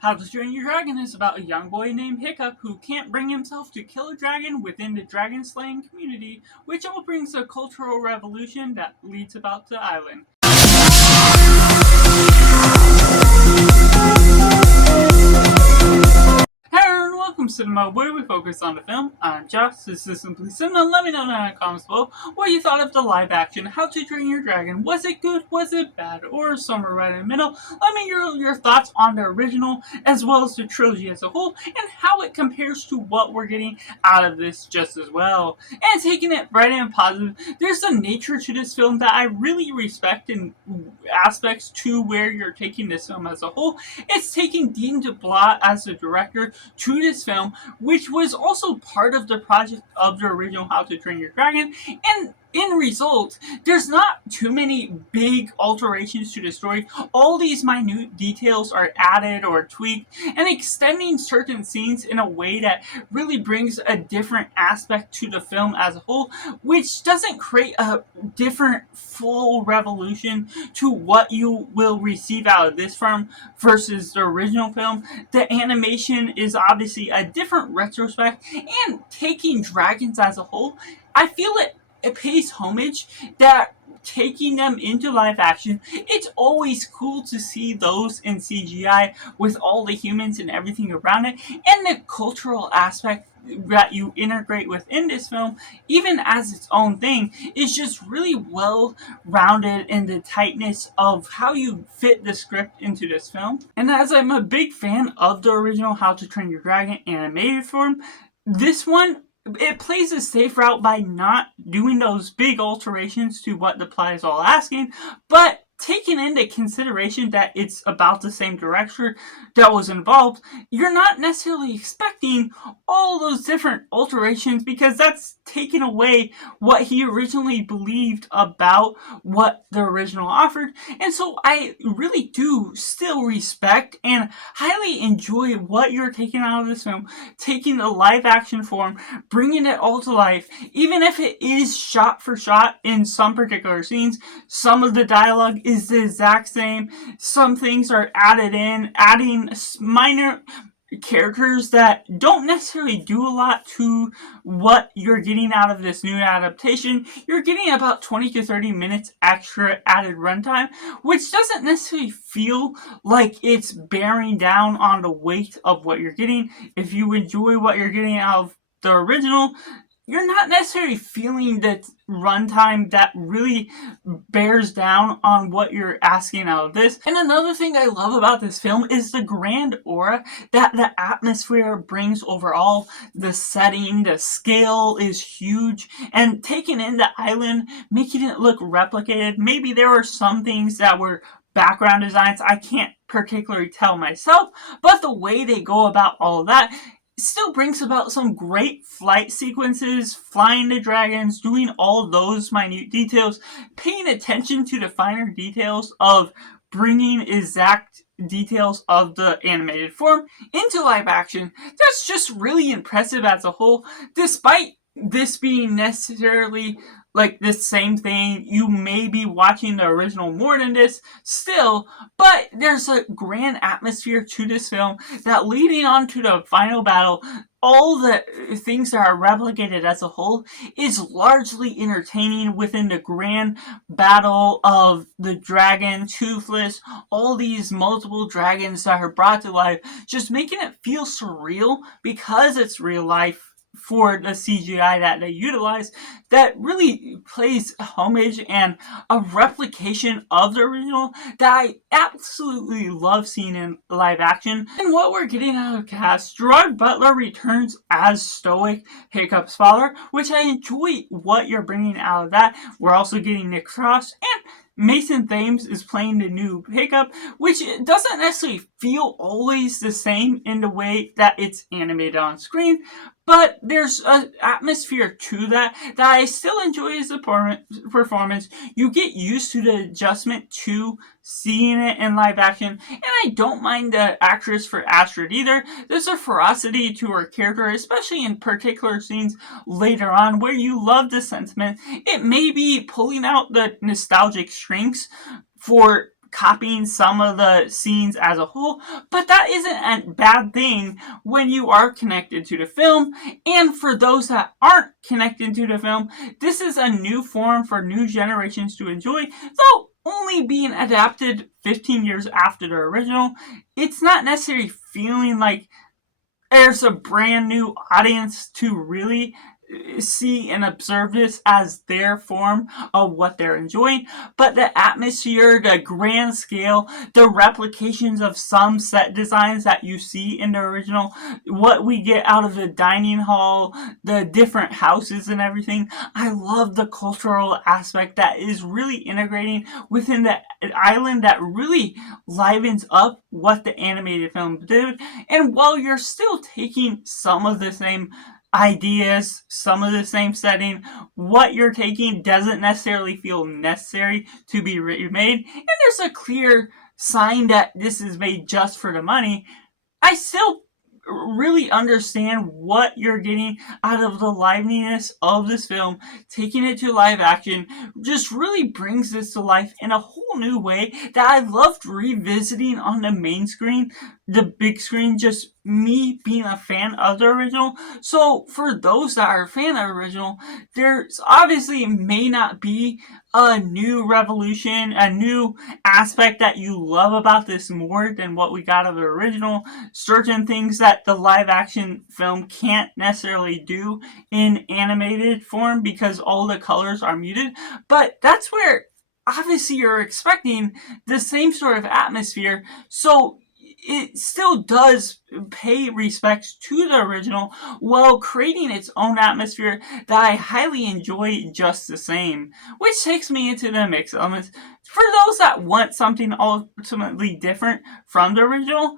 How to Train Your Dragon is about a young boy named Hiccup who can't bring himself to kill a dragon within the dragon slaying community, which all brings a cultural revolution that leads about the island. Hello and welcome to Cinema, where we focus on the film. I'm Josh, this is Simply Cinema. Let me know down in the comments below what you thought of the live action How to Train Your Dragon. Was it good, was it bad, or somewhere right in the middle? Let me hear your thoughts on the original as well as the trilogy as a whole and how it compares to what we're getting out of this just as well. And taking it right in positive, there's a nature to this film that I really respect in aspects to where you're taking this film as a whole. It's taking Dean DeBlois as the director to this film, which was also part of the project of the original How to Train Your Dragon, and in result, there's not too many big alterations to the story. All these minute details are added or tweaked, and extending certain scenes in a way that really brings a different aspect to the film as a whole, which doesn't create a different full revolution to what you will receive out of this film versus the original film. The animation is obviously a different retrospect, and taking dragons as a whole, I feel it pays homage that taking them into live action, it's always cool to see those in CGI with all the humans and everything around it, and the cultural aspect that you integrate within this film, even as its own thing, is just really well rounded in the tightness of how you fit the script into this film. And as I'm a big fan of the original How to Train Your Dragon animated form, this one, it plays a safe route by not doing those big alterations to what the plot is all asking, but taking into consideration that it's about the same director that was involved, you're not necessarily expecting all those different alterations because that's taken away what he originally believed about what the original offered. And so I really do still respect and highly enjoy what you're taking out of this film, taking the live action form, bringing it all to life, even if it is shot for shot in some particular scenes. Some of the dialogue is the exact same. Some things are added in, adding minor characters that don't necessarily do a lot to what you're getting out of this new adaptation. You're getting about 20 to 30 minutes extra added runtime, which doesn't necessarily feel like it's bearing down on the weight of what you're getting. If you enjoy what you're getting out of the original, you're not necessarily feeling that runtime that really bears down on what you're asking out of this. And another thing I love about this film is the grand aura that the atmosphere brings overall. The setting, the scale is huge, and taking in the island, making it look replicated. Maybe there were some things that were background designs I can't particularly tell myself, but the way they go about all of that still brings about some great flight sequences, flying the dragons, doing all those minute details, paying attention to the finer details of bringing exact details of the animated form into live action. That's just really impressive as a whole, despite this being necessarily like the same thing. You may be watching the original more than this still, but there's a grand atmosphere to this film that leading on to the final battle, all the things that are replicated as a whole is largely entertaining within the grand battle of the dragon, Toothless, all these multiple dragons that are brought to life, just making it feel surreal because it's real life for the CGI that they utilize, that really plays homage and a replication of the original that I absolutely love seeing in live action. And what we're getting out of the cast, Gerard Butler returns as stoic Hiccup's father, which I enjoy what you're bringing out of that. We're also getting Nick Frost, and Mason Thames is playing the new Hiccup, which doesn't necessarily feel always the same in the way that it's animated on screen, but there's an atmosphere to that I still enjoy as a performance. You get used to the adjustment to seeing it in live action, and I don't mind the actress for Astrid either. There's a ferocity to her character, especially in particular scenes later on where you love the sentiment. It may be pulling out the nostalgic strings for copying some of the scenes as a whole, but that isn't a bad thing when you are connected to the film. And for those that aren't connected to the film, this is a new form for new generations to enjoy, though only being adapted 15 years after the original. It's not necessarily feeling like there's a brand new audience to really see and observe this as their form of what they're enjoying, but the atmosphere, the grand scale, the replications of some set designs that you see in the original, what we get out of the dining hall, the different houses and everything. I love the cultural aspect that is really integrating within the island that really livens up what the animated film did. And while you're still taking some of the same ideas, some of the same setting, what you're taking doesn't necessarily feel necessary to be remade, and there's a clear sign that this is made just for the money. I still really understand what you're getting out of the liveliness of this film. Taking it to live action just really brings this to life in a whole new way that I loved revisiting on the main screen, the big screen, just me being a fan of the original. So for those that are a fan of the original, there's obviously may not be a new revolution, a new aspect that you love about this more than what we got of the original. Certain things that the live action film can't necessarily do in animated form because all the colors are muted. But that's where obviously you're expecting the same sort of atmosphere. So it still does pay respects to the original while creating its own atmosphere that I highly enjoy just the same. Which takes me into the mix elements. For those that want something ultimately different from the original,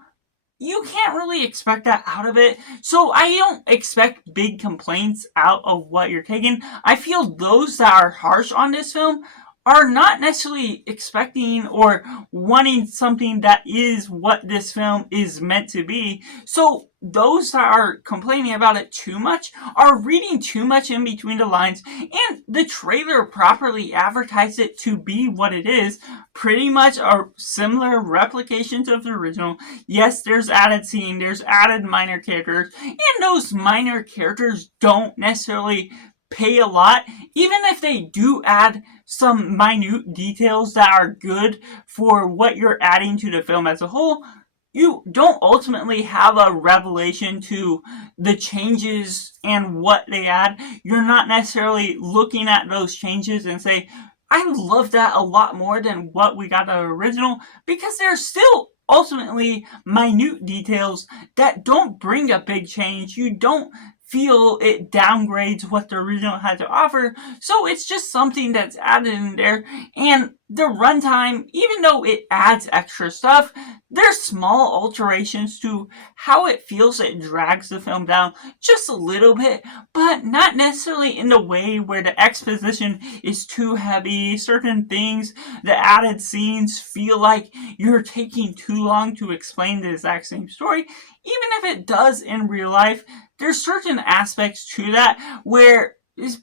you can't really expect that out of it. So I don't expect big complaints out of what you're taking. I feel those that are harsh on this film are not necessarily expecting or wanting something that is what this film is meant to be. So those that are complaining about it too much are reading too much in between the lines, and the trailer properly advertised it to be what it is. Pretty much are similar replications of the original. Yes, there's added scene, there's added minor characters, and those minor characters don't necessarily pay a lot, even if they do add some minute details that are good for what you're adding to the film as a whole. You don't ultimately have a revelation to the changes and what they add. You're not necessarily looking at those changes and say, I love that a lot more than what we got out of the original, because there's still ultimately minute details that don't bring a big change. You don't feel it downgrades what the original had to offer, so it's just something that's added in there. And the runtime, even though it adds extra stuff, there's small alterations to how it feels. It drags the film down just a little bit, but not necessarily in the way where the exposition is too heavy. Certain things, the added scenes, feel like you're taking too long to explain the exact same story. Even if it does in real life, there's certain aspects to that where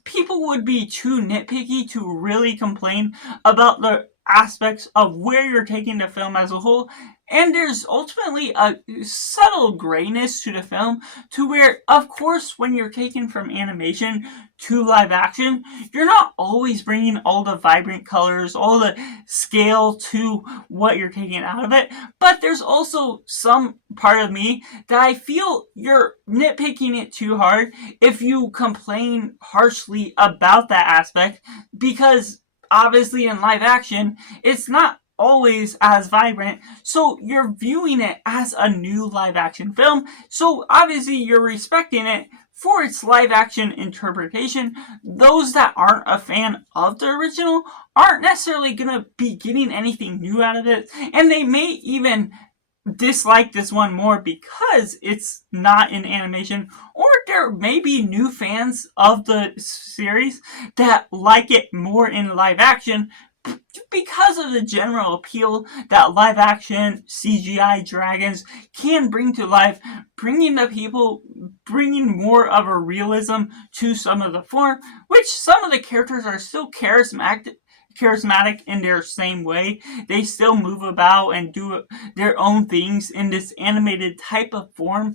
people would be too nitpicky to really complain about the aspects of where you're taking the film as a whole. And there's ultimately a subtle grayness to the film to where, of course, when you're taking from animation to live action, you're not always bringing all the vibrant colors, all the scale to what you're taking out of it. But there's also some part of me that I feel you're nitpicking it too hard if you complain harshly about that aspect, because obviously in live action, it's not always as vibrant, so you're viewing it as a new live action film, so obviously you're respecting it for its live action interpretation. Those that aren't a fan of the original aren't necessarily gonna be getting anything new out of it, and they may even dislike this one more because it's not in animation, or there may be new fans of the series that like it more in live action because of the general appeal that live action CGI dragons can bring to life, bringing more of a realism to some of the form, which some of the characters are still charismatic charismatic in their same way. They still move about and do their own things in this animated type of form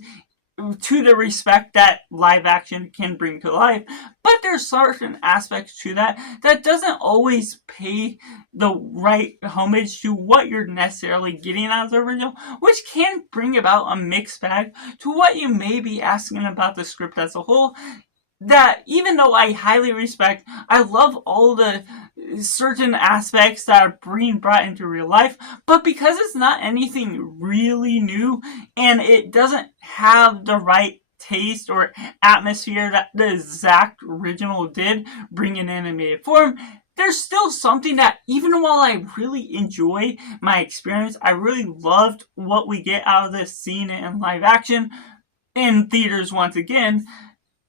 to the respect that live action can bring to life. But there's certain aspects to that that doesn't always pay the right homage to what you're necessarily getting out of the original, which can bring about a mixed bag to what you may be asking about the script as a whole. That even though I highly respect, I love all the certain aspects that are being brought into real life, but because it's not anything really new and it doesn't have the right taste or atmosphere that the exact original did bring in animated form, there's still something that, even while I really enjoy my experience, I really loved what we get out of this scene in live action in theaters once again,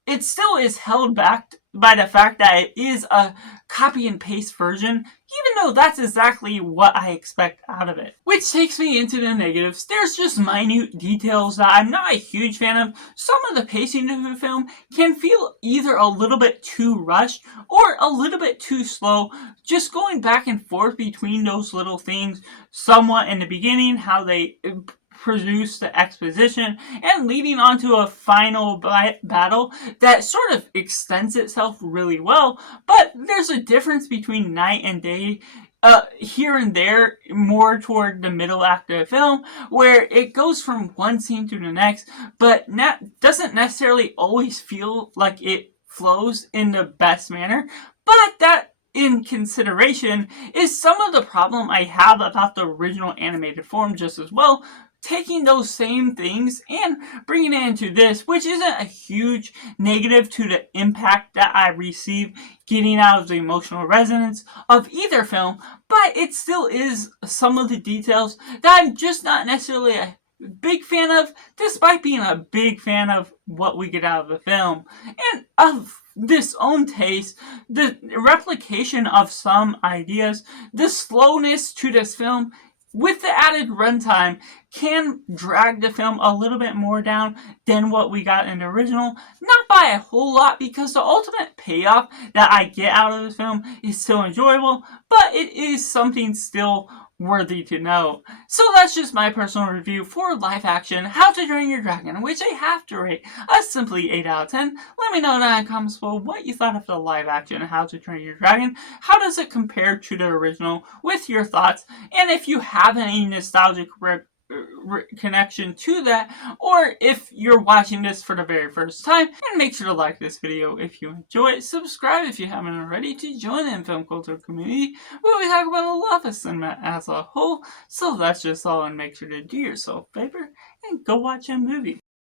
it still is held back by the fact that it is a copy and paste version, even though that's exactly what I expect out of it. Which takes me into the negatives. There's just minute details that I'm not a huge fan of. Some of the pacing of the film can feel either a little bit too rushed or a little bit too slow, just going back and forth between those little things somewhat in the beginning, how they produce the exposition, and leading on to a final battle that sort of extends itself really well, but there's a difference between night and day here and there, more toward the middle act of the film, where it goes from one scene to the next, but doesn't necessarily always feel like it flows in the best manner, but that in consideration is some of the problem I have about the original animated form just as well, taking those same things and bringing it into this, which isn't a huge negative to the impact that I receive getting out of the emotional resonance of either film, but it still is some of the details that I'm just not necessarily a big fan of, despite being a big fan of what we get out of the film. And of this own taste, the replication of some ideas, the slowness to this film, with the added runtime, can drag the film a little bit more down than what we got in the original. Not by a whole lot, because the ultimate payoff that I get out of this film is still enjoyable, but it is something still worthy to know. So that's just my personal review for live action How to Train Your Dragon, which I have to rate a simply 8 out of 10. Let me know in the comments below what you thought of the live action How to Train Your Dragon. How does it compare to the original, with your thoughts, and if you have any nostalgic connection to that, or if you're watching this for the very first time. And make sure to like this video if you enjoy it, subscribe if you haven't already to join the film culture community where we talk about a lot of cinema as a whole. So that's just all, and make sure to do yourself a favor and go watch a movie.